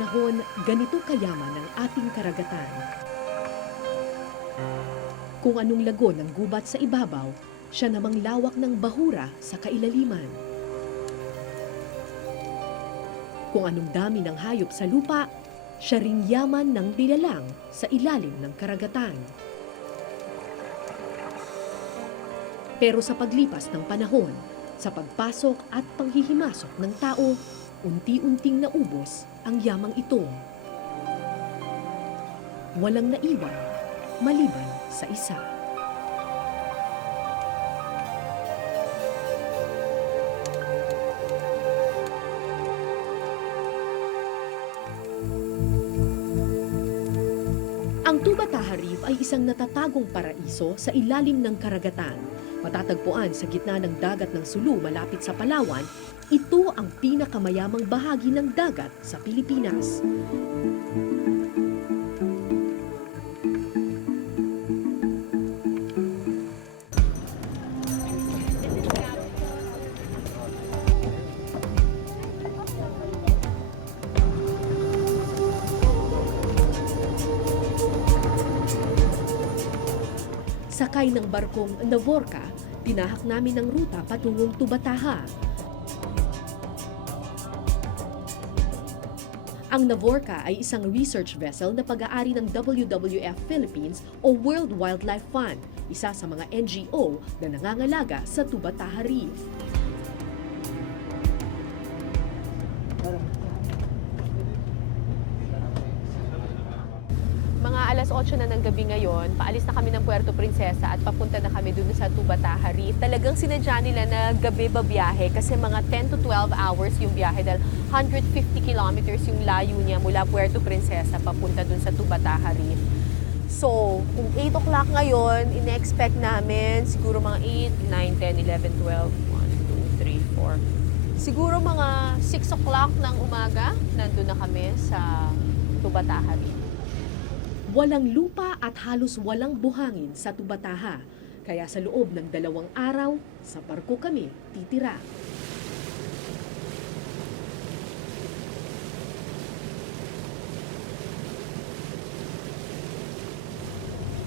panahon, ganito kayaman ang ating karagatan. Kung anong lago ng gubat sa ibabaw, siya namang lawak ng bahura sa kailaliman. Kung anong dami ng hayop sa lupa, siya ring yaman ng nilalang sa ilalim ng karagatan. Pero sa paglipas ng panahon, sa pagpasok at panghihimasok ng tao, unti-unting naubos ang yamang ito. Walang naiwan, maliban sa isa. Ang Tubataha Reef ay isang natatagong paraiso sa ilalim ng karagatan. Matatagpuan sa gitna ng dagat ng Sulu malapit sa Palawan, ito ang pinakamayamang bahagi ng dagat sa Pilipinas. Sakay ng barkong Navorka, tinahak namin ang ruta patungong Tubataha. Ang Navorka ay isang research vessel na pag-aari ng WWF Philippines o World Wildlife Fund, isa sa mga NGO na nangangalaga sa Tubataha Reef. Mga alas 8 na ng gabi ngayon, paalis na kami ng Puerto Princesa at papunta na kami dun sa Tubataha Reef. Talagang sinadya nila na gabi ba biyahe kasi mga 10 to 12 hours yung biyahe dahil 150 kilometers yung layo niya mula Puerto Princesa papunta dun sa Tubataha Reef. So, kung 8 o'clock ngayon, ine-expect namin siguro mga 8, 9, 10, 11, 12, 1, 2, 3, 4. Siguro mga 6 o'clock ng umaga, nandun na kami sa Tubataha Reef. Walang lupa at halos walang buhangin sa Tubataha, kaya sa loob ng 2 araw, sa barko kami titira.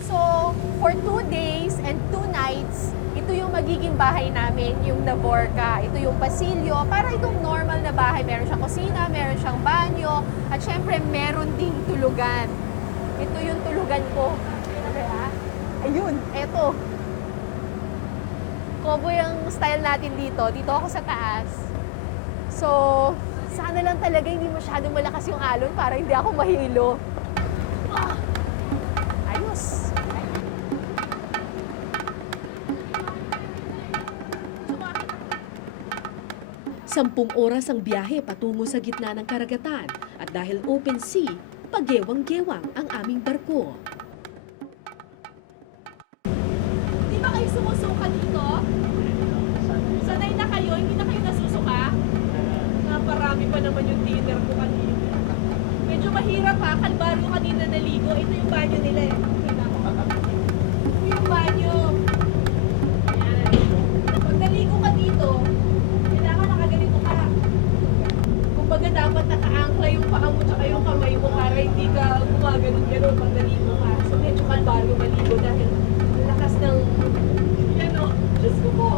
So, for 2 days and 2 nights, ito yung magiging bahay namin, yung Navorka. Ito yung pasilyo, para itong normal na bahay. Meron siyang kusina, meron siyang banyo, at syempre meron ding tulugan. Ito yung tulugan ko. Ayun, eto. Cowboy ang style natin dito. Dito ako sa taas. So, sana lang talaga hindi masyadong malakas yung alon para hindi ako mahilo. Ayos. 10 oras ang biyahe patungo sa gitna ng karagatan at dahil open sea, pagewang-gewang ang aming barko. Di ba kayo sumusuka dito? Sanay na kayo? Hindi na kayo nasusuka? Naparami pa naman yung dinner ko kanina. Medyo mahirap ha, kalbaryo kanina naligo. Ito yung banyo nila eh. Ito yung banyo. Ayan. Pag naligo ka dito, kailangan nakaganito ka. Kumbaga dapat nakaangkla yung paa mo tsaka yung kamay mo para hindi ka gumaganon-ganon pag naligo ka. So medyo kalbaryo maligo dahil lakas ng, Diyos ko po,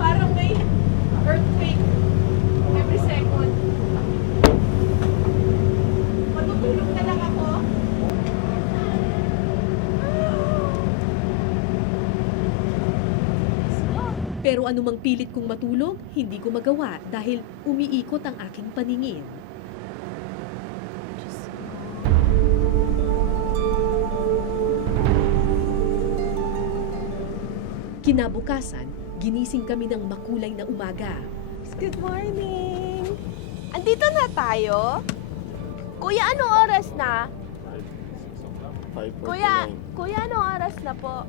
parang may earthquake every second. Matutulog na lang ako. Pero anumang pilit kong matulog, hindi ko magawa dahil umiikot ang aking paningin. Kinabukasan, ginising kami ng makulay na umaga. Good morning! Andito na tayo? Kuya, anong oras na? 5:49. Kuya, anong oras na po?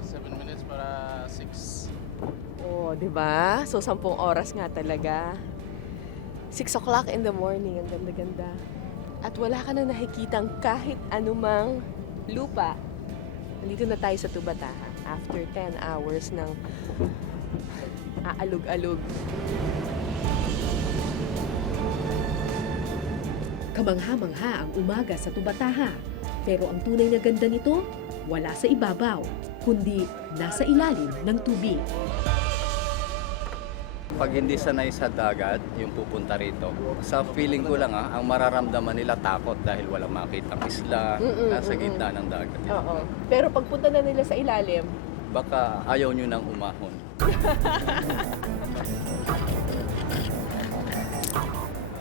7 minutes para 6. Oh, di ba? So, 10 oras nga talaga. 6 o'clock in the morning, ang ganda-ganda. At wala ka na nakikitang kahit anumang lupa. Nandito na tayo sa Tubataha after 10 hours ng aalog-alog. Kamangha-mangha ang umaga sa Tubataha. Pero ang tunay na ganda nito, wala sa ibabaw, kundi nasa ilalim ng tubig. Pag hindi sanay sa dagat, yung pupunta rito, sa feeling ko lang ang mararamdaman nila takot dahil walang makitang isla, nasa gitna ng dagat. Oo. Pero pagpunta na nila sa ilalim, Baka ayaw nyo nang umahon.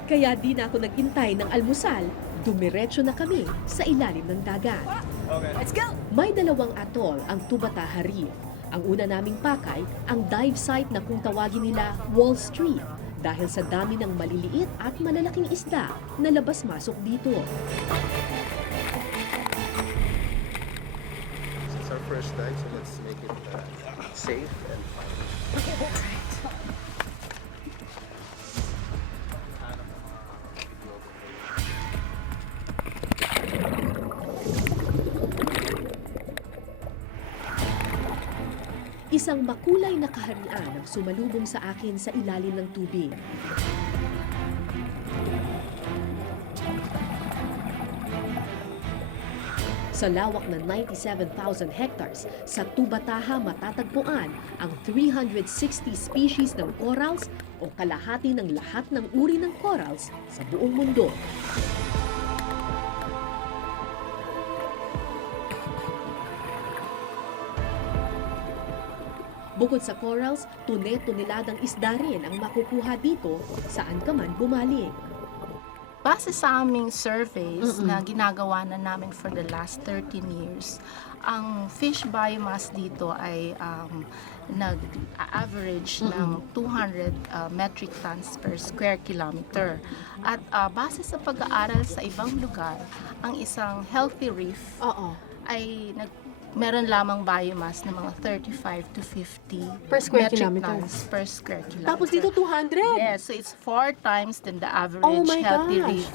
Kaya di na ako nagintay ng almusal, dumiretso na kami sa ilalim ng dagat. let's go! May dalawang atol ang Tubataha Reef. Ang una naming pakay, ang dive site na kung tawagin nila Wall Street dahil sa dami ng maliliit at malalaking isda na labas-masok dito. It's our first time, so let's make it safe and fun. Isang makulay na kaharian ang sumalubong sa akin sa ilalim ng tubig. Sa lawak ng 97,000 hectares, sa Tubataha matatagpuan ang 360 species ng corals o kalahati ng lahat ng uri ng corals sa buong mundo. Bukod sa corals, tune-tuneladang isda rin ang makukuha dito saan ka man bumalik. Base sa aming surveys na ginagawa na namin for the last 13 years, ang fish biomass dito ay nag-average ng 200 metric tons per square kilometer. At base sa pag-aaral sa ibang lugar, ang isang healthy reef ay meron lamang biomass ng mga 35 to 50 Per square metric kilometer. tons per square kilometer. Tapos dito 200! Yes, so it's 4 times than the average Oh my healthy gosh. reef.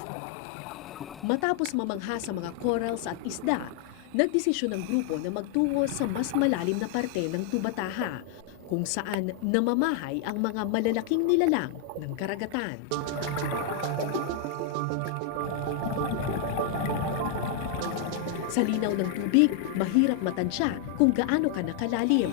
Matapos mamangha sa mga corals at isda, nagdesisyon ng grupo na magtungo sa mas malalim na parte ng Tubataha, kung saan namamahay ang mga malalaking nilalang ng karagatan. Sa linaw ng tubig, mahirap matansya kung gaano ka nakalalim.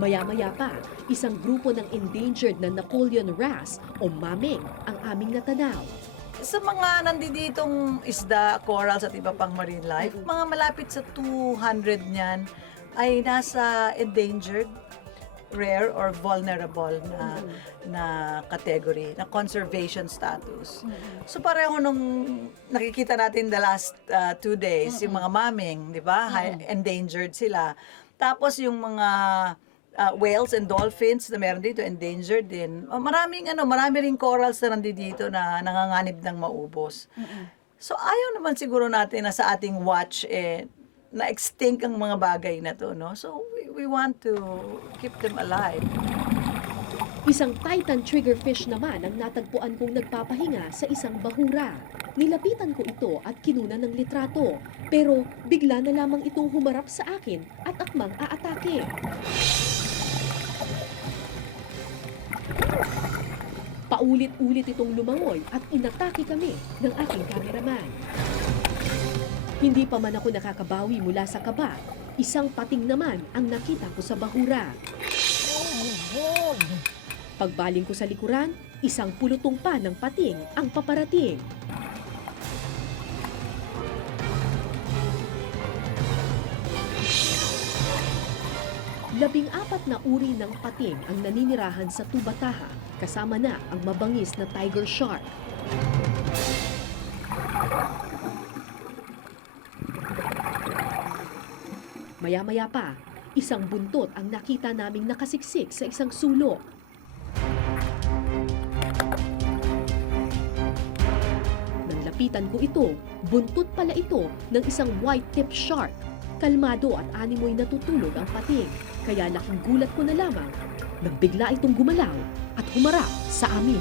Maya-maya pa, isang grupo ng endangered na Napoleon wrasse o maming ang aming natanaw. Sa mga nanditong isda, corals at iba pang marine life, mga malapit sa 200 niyan ay nasa endangered, rare or vulnerable na category, na conservation status. So pareho nung nakikita natin the last 2 days, yung mga maming, di ba? Endangered sila. Tapos yung mga whales and dolphins na meron dito, endangered din. Marami ring corals na nandito na nanganganib ng maubos. So ayaw naman siguro natin na sa ating watch na-extinct ang mga bagay na to, no? So we want to keep them alive. Isang Titan triggerfish naman ang natagpuan kong nagpapahinga sa isang bahura. Nilapitan ko ito at kinunan ng litrato, pero bigla na lamang itong humarap sa akin at akmang aatake. Paulit-ulit itong lumangoy at inatake kami ng aking cameraman. Hindi pa man ako nakakabawi mula sa kaba, isang pating naman ang nakita ko sa bahura. Pagbaling ko sa likuran, isang pulutong pa ng pating ang paparating. Labing-apat na uri ng pating ang naninirahan sa Tubataha, kasama na ang mabangis na tiger shark. Maya-maya pa, isang buntot ang nakita naming nakasiksik sa isang sulok. Nang lapitan ko ito, buntot pala ito ng isang white-tip shark. Kalmado at animoy natutulog ang pating, kaya laking gulat ko na lamang nang bigla itong gumalaw at humarap sa amin.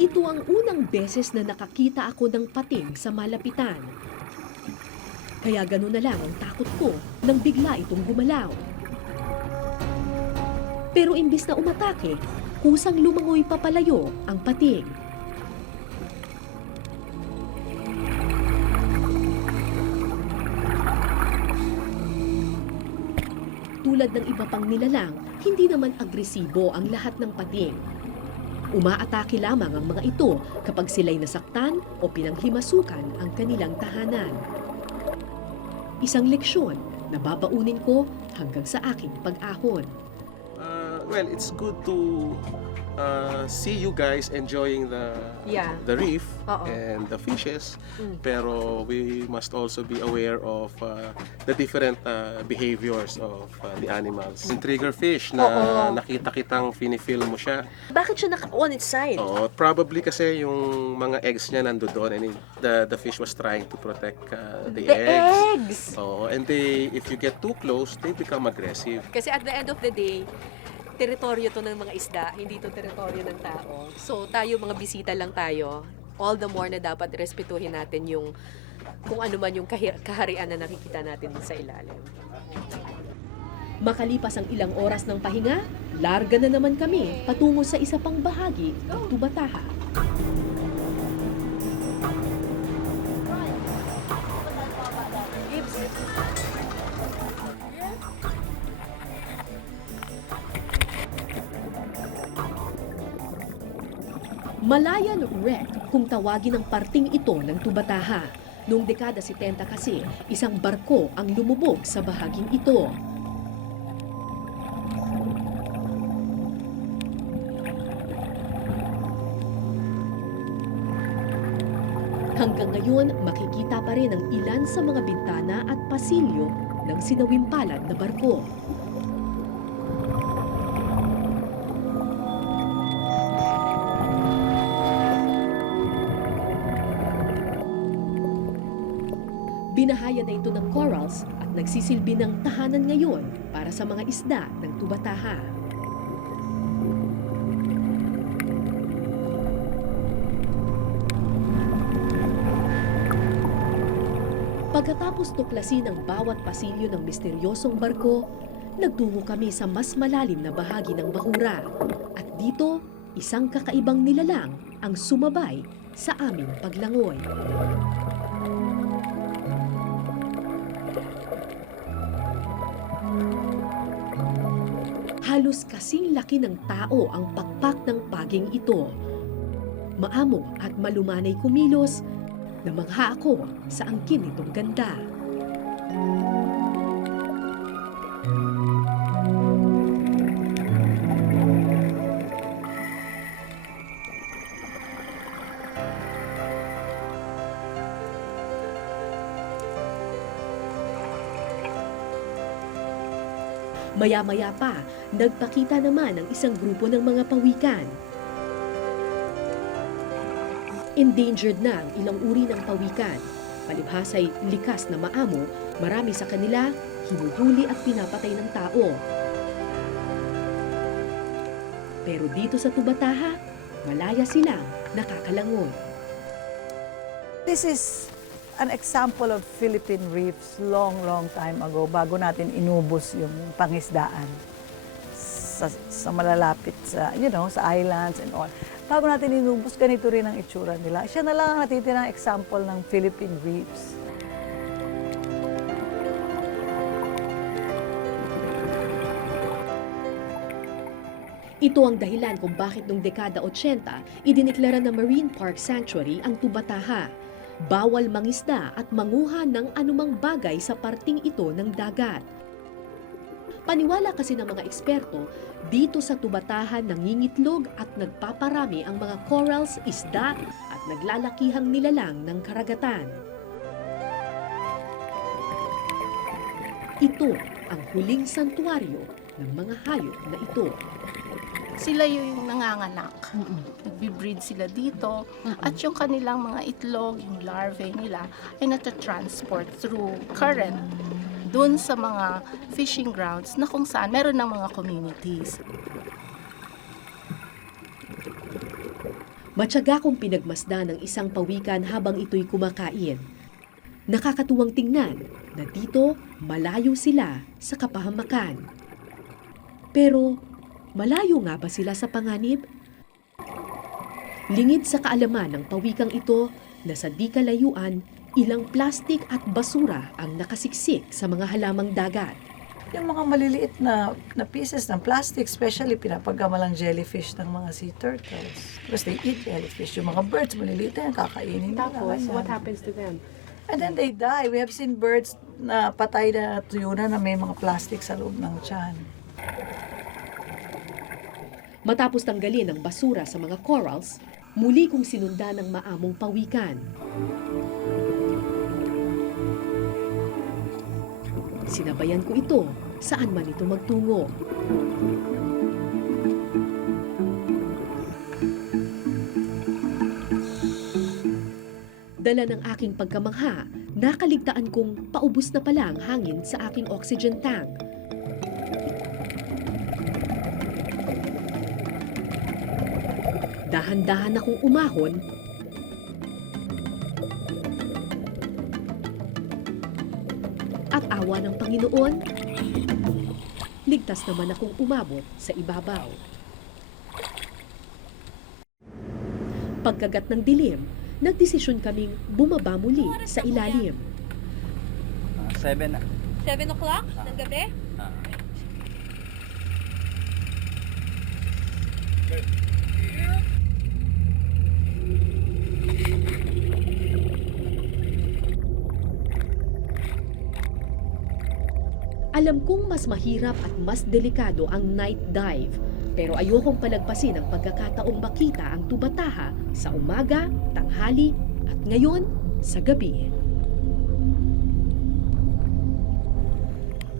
Ito ang unang beses na nakakita ako ng pating sa malapitan. Kaya gano'n na lang ang takot ko nang bigla itong gumalaw. Pero imbis na umatake, kusang lumangoy papalayo ang pating. Tulad ng iba pang nilalang, hindi naman agresibo ang lahat ng pating. Umaatake lamang ang mga ito kapag sila'y nasaktan o pinanghimasukan ang kanilang tahanan. Isang leksyon na babaunin ko hanggang sa aking pag-ahon. Well, it's good to see you guys enjoying the reef Oo. and the fishes, pero we must also be aware of the different behaviors of the animals. Yung triggerfish na nakita kitang finifeel mo siya. Bakit siya on its side? Oo, probably kasi yung mga eggs niya nandoon and the fish was trying to protect the eggs. Oo, and if you get too close, they become aggressive. Kasi at the end of the day, teritoryo to ng mga isda, hindi to teritoryo ng tao. So tayo mga bisita lang tayo. All the more na dapat respetuhin natin yung kung ano man yung kaharian na nakikita natin sa ilalim. Makalipas ang ilang oras ng pahinga, larga na naman kami patungo sa isa pang bahagi ng Tubataha. Malayan Wreck kung tawagin ang parting ito ng Tubataha. Noong dekada 70 kasi, isang barko ang lumubog sa bahaging ito. Hanggang ngayon, makikita pa rin ang ilan sa mga bintana at pasilyo ng sinawimpalad na barko. Binahaya na ito ng corals at nagsisilbi ng tahanan ngayon para sa mga isda ng Tubataha. Pagkatapos tuklasin ang bawat pasilyo ng misteryosong barko, nagtungo kami sa mas malalim na bahagi ng bahura. At dito, isang kakaibang nilalang ang sumabay sa aming paglangoy. Halos kasing laki ng tao ang pakpak ng paging ito. Maamo at malumanay kumilos, namangha ako sa angkin nitong ganda. Maya-maya pa, nagpakita naman ang isang grupo ng mga pawikan. Endangered na ang ilang uri ng pawikan. Palibhas ay likas na maamo, marami sa kanila hinuhuli at pinapatay ng tao. Pero dito sa Tubataha, malaya silang nakakalangoy. This is an example of Philippine reefs long time ago, bago natin inubos yung pangisdaan sa malalapit sa, sa islands and all. Bago natin inubos, ganito rin ang itsura nila. Siya na lang ang natitirang example ng Philippine reefs. Ito ang dahilan kung bakit noong dekada 80, idineklara na Marine Park Sanctuary ang Tubataha. Bawal mangisda at manguha ng anumang bagay sa parting ito ng dagat. Paniwala kasi ng mga eksperto, dito sa Tubataha nangingitlog at nagpaparami ang mga corals, isda at naglalakihang nilalang ng karagatan. Ito ang huling santuaryo ng mga hayop na ito. Sila yung nanganganak. Nagbe-breed sila dito. At yung kanilang mga itlog, yung larvae nila, ay natatransport through current dun sa mga fishing grounds na kung saan meron ng mga communities. Matyaga kong pinagmasdan ng isang pawikan habang ito'y kumakain. Nakakatuwang tingnan na dito malayo sila sa kapahamakan. Pero malayo nga ba sila sa panganib? Lingid sa kaalaman ng pawikang ito na sa di kalayuan, ilang plastik at basura ang nakasiksik sa mga halamang dagat. Yung mga maliliit na pieces ng plastic, especially pinapagamalang jellyfish ng mga sea turtles. Because they eat jellyfish. Yung mga birds, maliliit na yan, kakainin nila. Ganyan. happens to them? And then they die. We have seen birds na patay na tuyuna na may mga plastic sa loob ng tiyan. Matapos tanggalin ang basura sa mga corals, muli kong sinundan ng maamong pawikan. Sinabayan ko ito saan man ito magtungo. Dala ng aking pagkamangha, nakaligtaan kong paubos na pala ang hangin sa aking oxygen tank. Dahan-dahan akong umahon at awa ng Panginoon, ligtas naman akong umabot sa ibabaw. Pagkagat ng dilim, nagdesisyon kaming bumaba muli sa ilalim. 7 na. 7 o'clock ng gabi? Alam kong mas mahirap at mas delikado ang night dive, pero ayokong palagpasin ang pagkakataong makita ang tubataha sa umaga, tanghali, at ngayon sa gabi.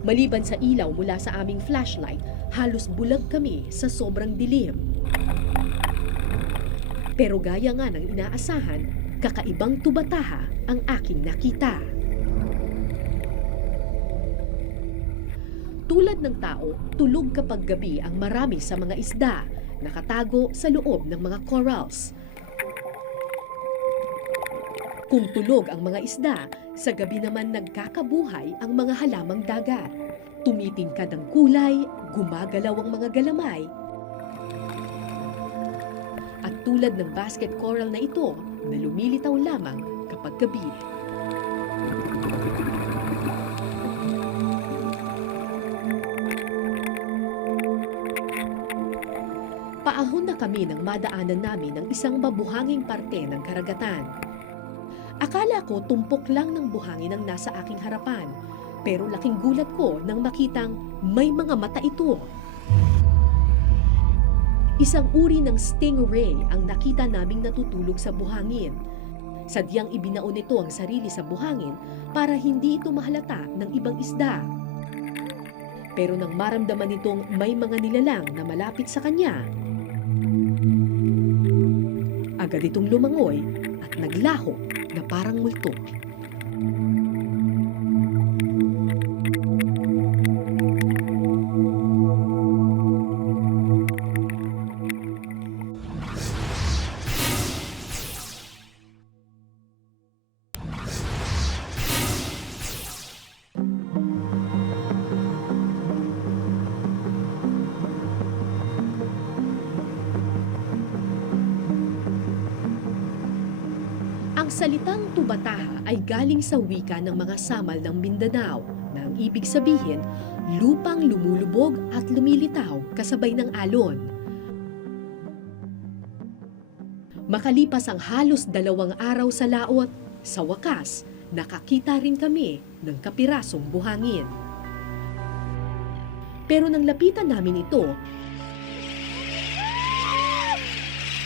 Maliban sa ilaw mula sa aming flashlight, halos bulag kami sa sobrang dilim. Pero gaya nga ng inaasahan, kakaibang tubataha ang aking nakita. Tulad ng tao, tulog kapag gabi ang marami sa mga isda, nakatago sa loob ng mga corals. Kung tulog ang mga isda, sa gabi naman nagkakabuhay ang mga halamang dagat. Tumitingkad ang kulay, gumagalaw ang mga galamay. At tulad ng basket coral na ito, na lumilitaw lamang kapag gabi. Paahon na kami nang madaanan namin ang isang mabuhanging parte ng karagatan. Akala ko tumpok lang ng buhangin ang nasa aking harapan, pero laking gulat ko nang makitang may mga mata ito. Isang uri ng stingray ang nakita naming natutulog sa buhangin. Sadyang ibinaon nito ang sarili sa buhangin para hindi ito mahalata ng ibang isda. Pero nang maramdaman nitong may mga nilalang na malapit sa kanya, agad itong lumangoy at naglaho na parang multo. Ang salitang tubataha ay galing sa wika ng mga samal ng Mindanao na ang ibig sabihin, lupang lumulubog at lumilitaw kasabay ng alon. Makalipas ang halos 2 araw sa laot, sa wakas, nakakita rin kami ng kapirasong buhangin. Pero nang lapitan namin ito,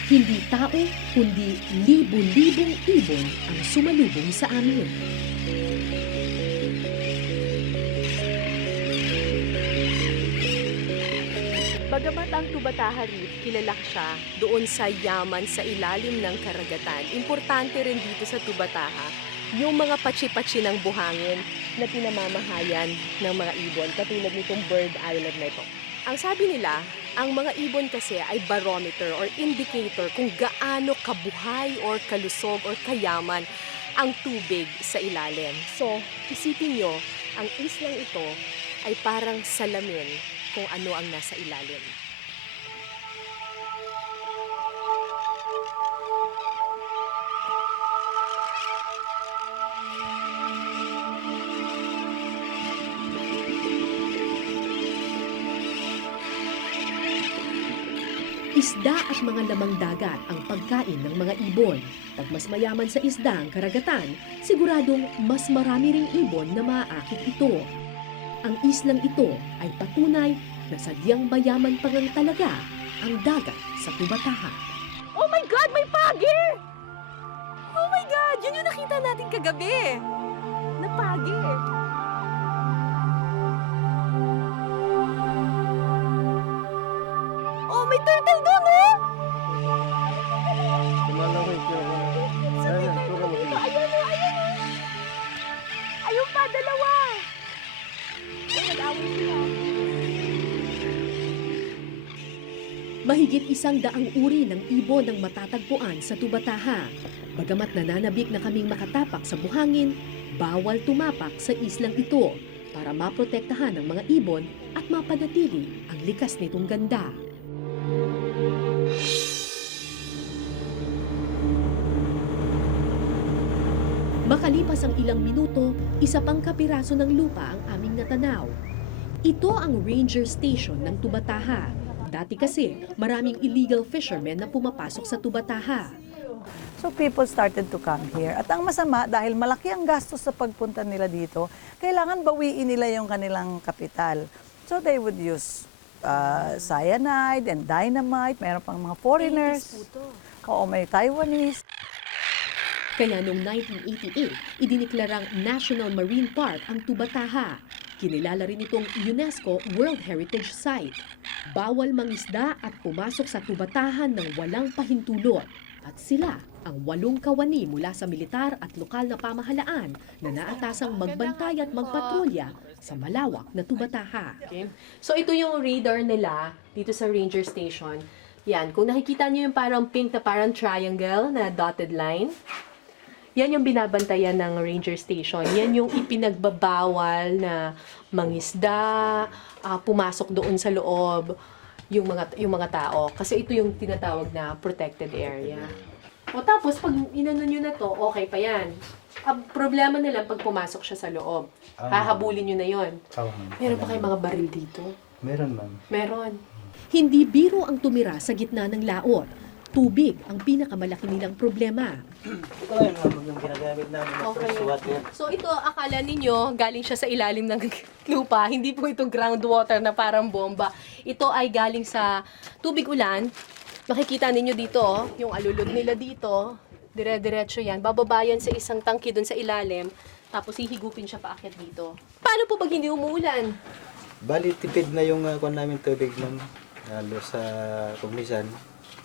hindi tao, kundi libo-libong ibon ang sumalubong sa amin. Bagamat ang Tubataha Reef, kilala siya doon sa yaman sa ilalim ng karagatan. Importante rin dito sa Tubataha yung mga patsi-patsi ng buhangin na pinamamahayan ng mga ibon, katulad nitong Bird Island na ito. Ang sabi nila, Ang mga ibon kasi ay barometer or indicator kung gaano kabuhay or kalusog or kayaman ang tubig sa ilalim. So, isipin nyo, ang islang ito ay parang salamin kung ano ang nasa ilalim. Isda at mga lamang dagat ang pagkain ng mga ibon. Pag mas mayaman sa isda ang karagatan, siguradong mas marami ring ibon na maaakit ito. Ang islang ito ay patunay na sadyang mayaman pa ngang talaga ang dagat sa Tubataha. Oh my God! May pagi! Oh my God! Yun yung nakita natin kagabi! Na pagi! Oh, may turtle doon, eh! Ayun pa, dalawa! Nag-away sila. Mahigit 100 uri ng ibon ang matatagpuan sa Tubataha. Bagamat nananabik na kaming makatapak sa buhangin, bawal tumapak sa islang ito para maprotektahan ang mga ibon at mapanatili ang likas nitong ganda. Makalipas ang ilang minuto, isa pang kapiraso ng lupa ang aming natanaw. Ito ang ranger station ng Tubataha. Dati kasi, maraming illegal fishermen na pumapasok sa Tubataha. So people started to come here. At ang masama, dahil malaki ang gastos sa pagpunta nila dito, kailangan bawiin nila yung kanilang kapital. So they would use cyanide and dynamite. Meron pang mga foreigners. Oo, may Taiwanese. Kaya noong 1988, idiniklarang National Marine Park ang Tubataha. Kinilala rin itong UNESCO World Heritage Site. Bawal mangisda at pumasok sa Tubatahan ng walang pahintulot. At sila ang 8 kawani mula sa militar at lokal na pamahalaan na naatasang magbantay at magpatrolya sa malawak na Tubataha. Okay. So ito yung radar nila dito sa ranger station. Yan, kung nakikita niyo yung parang pink na parang triangle na dotted line, yan yung binabantayan ng ranger station. Yan yung ipinagbabawal na mangisda, pumasok doon sa loob yung mga tao. Kasi ito yung tinatawag na protected area. O tapos, pag inano nyo na to, okay pa yan. Ang problema nila pag pumasok siya sa loob. Hahabulin nyo na yon. Meron pa kayong mga baril dito? Meron, ma'am. Meron. Hindi biro ang tumira sa gitna ng laot. Tubig ang pinakamalaki nilang problema. Ito lang yung ginagamit namin na fresh water. So ito, akala ninyo, galing siya sa ilalim ng lupa. Hindi po ito groundwater na parang bomba. Ito ay galing sa tubig ulan. Makikita ninyo dito, yung alulod nila dito. Dire-diretso yan. Bababayan sa isang tangke dun sa ilalim. Tapos hihigupin siya paakyat dito. Paano po pag hindi umuulan? Bali, tipid na yung kuwan namin tubig, ma'am. Lalo sa kumisan.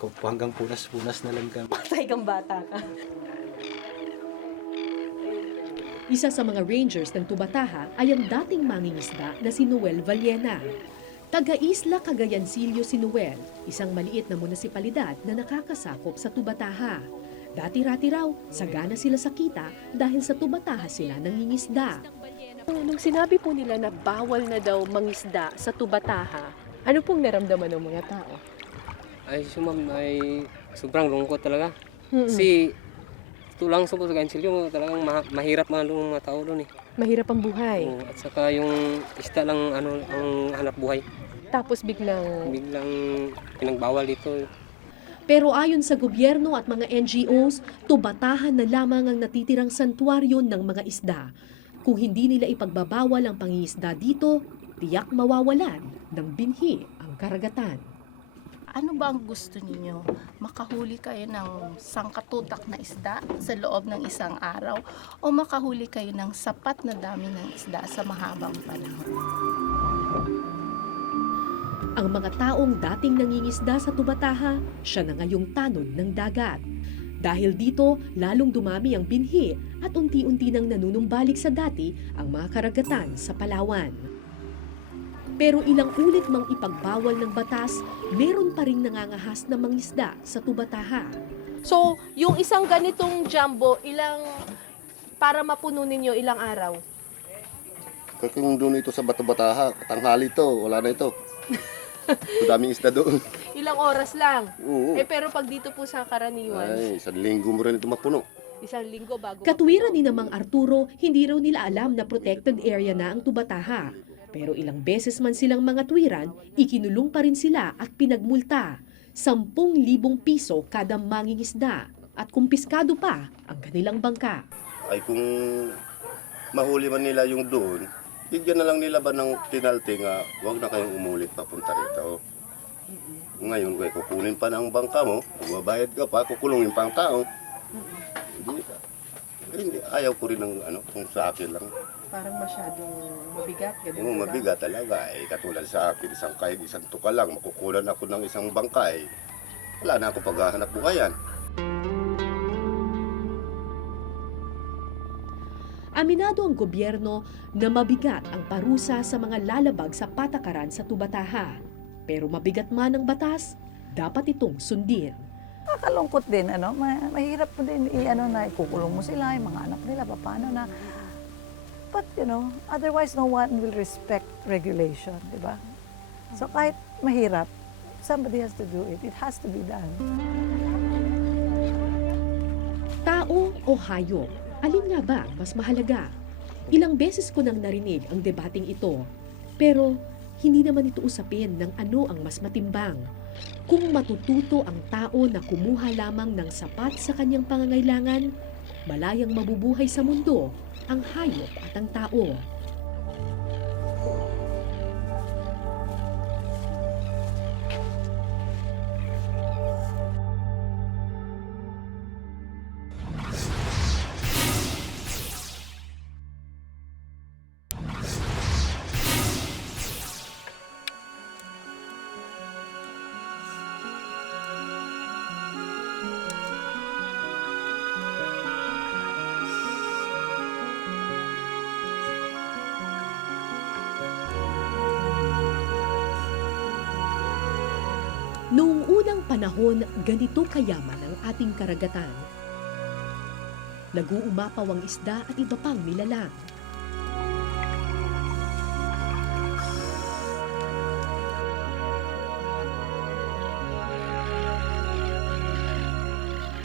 Hanggang punas-punas na lang kami. Patay kang bata ka. Isa sa mga rangers ng Tubataha ay ang dating mangingisda na si Noel Vallena. Taga-Isla Cagayancillo si Noel, isang maliit na munisipalidad na nakakasakop sa Tubataha. Dati-rati raw, sagana sila sa kita dahil sa Tubataha sila nangingisda. Nung sinabi po nila na bawal na daw mangisda sa Tubataha, ano pong naramdaman ng mga tao? Ay, ma'am, ay sobrang lungkot talaga. Kasi ito lang sa Cagayancillo, talagang mahirap mga mga tao doon eh. Mahirap ang buhay. At saka yung isda lang ang hanap buhay. Tapos biglang pinagbawal dito. Pero ayon sa gobyerno at mga NGOs, Tubatahan na lamang ang natitirang santuaryo ng mga isda. Kung hindi nila ipagbabawal ang pangingisda dito, tiyak mawawalan ng binhi ang karagatan. Ano ba ang gusto ninyo? Makahuli kayo ng sangkatutak na isda sa loob ng isang araw o makahuli kayo ng sapat na dami ng isda sa mahabang panahon? Ang mga taong dating nangingisda sa Tubataha, siya na ngayong tanod ng dagat. Dahil dito, lalong dumami ang binhi at unti-unti nang nanunumbalik sa dati ang mga karagatan sa Palawan. Pero ilang ulit mang ipagbawal ng batas, meron pa ring nangangahas na mangisda sa Tubataha. So, yung isang ganitong jumbo, para mapuno ninyo, ilang araw? Kung doon ito sa Bataha, tanghali ito, wala na ito. Daming isda doon. Ilang oras lang. Oo. Pero pag dito po sa karaniwan, Ay, 1 linggo mo rin ito mapuno. 1 linggo bago. Katwiran ni namang Arturo, hindi raw nila alam na protected area na ang Tubataha. Pero ilang beses man silang mga tuwiran, ikinulong pa rin sila at pinagmulta. 10,000 piso kada mangingisda at kumpiskado pa ang kanilang bangka. Ay kung mahuli man nila yung doon, bigyan na lang nila ba ng penalty nga huwag na kayong umulit papunta rito. Ngayon, kung kukunin pa ng bangka mo, magbabayad ka pa, kukulungin pa ang tao. Hindi, ayaw ko rin ng kung sa akin lang. Parang masyadong mabigat. Oo, mabigat talaga. Katulad sa akin, isang kahit isang tuka lang, makukulan ako ng isang bangkay. Wala na ako paghahanap buhayan. Aminado ang gobyerno na mabigat ang parusa sa mga lalabag sa patakaran sa Tubataha. Pero mabigat man ang batas, dapat itong sundin. Nakakalungkot din, mahirap po din na ikukulong mo sila, yung mga anak nila, paano na. But, otherwise no one will respect regulation, di ba? So kahit mahirap, somebody has to do it. It has to be done. Tao o hayop, alin nga ba ang mas mahalaga? Ilang beses ko nang narinig ang debating ito, pero hindi naman ito usapin ng ano ang mas matimbang. Kung matututo ang tao na kumuha lamang ng sapat sa kanyang pangangailangan, malayang mabubuhay sa mundo ang hayop at ang tao. Noong unang panahon, ganito kayaman ang ating karagatan. Nag-uumapaw ang isda at iba pang nilalang.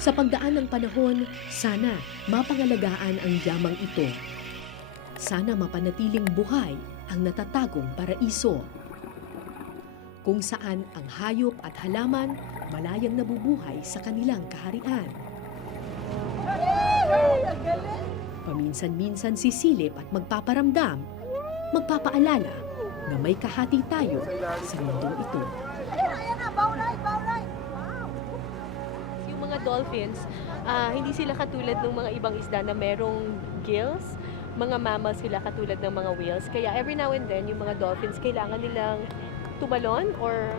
Sa pagdaan ng panahon, sana mapangalagaan ang yamang ito. Sana mapanatiling buhay ang natatagong paraiso, kung saan ang hayop at halaman malayang nabubuhay sa kanilang kaharian. Paminsan-minsan sisilip at magpaparamdam, magpapaalala na may kahati tayo sa mundong ito. Yung mga dolphins, hindi sila katulad ng mga ibang isda na merong gills. Mga mammals sila katulad ng mga whales. Kaya every now and then, yung mga dolphins, kailangan nilang tumalon or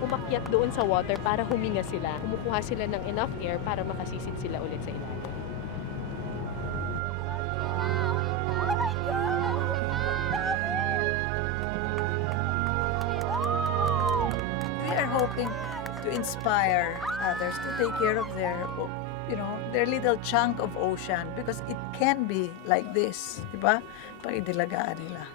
umakyat doon sa water para huminga sila. Kumukuha sila ng enough air para makasisid sila ulit sa ilalim. We are hoping to inspire others to take care of their little chunk of ocean because it can be like this, di ba? Pag idilagaan nila.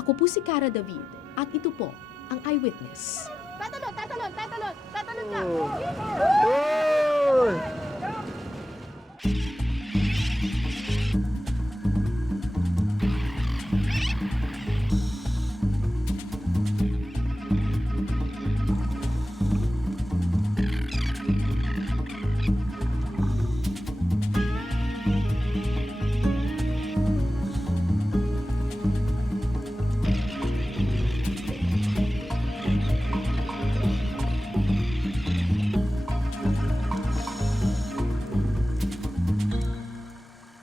Ako po si Cara David at ito po ang Eyewitness. Tatalon ka! Oh.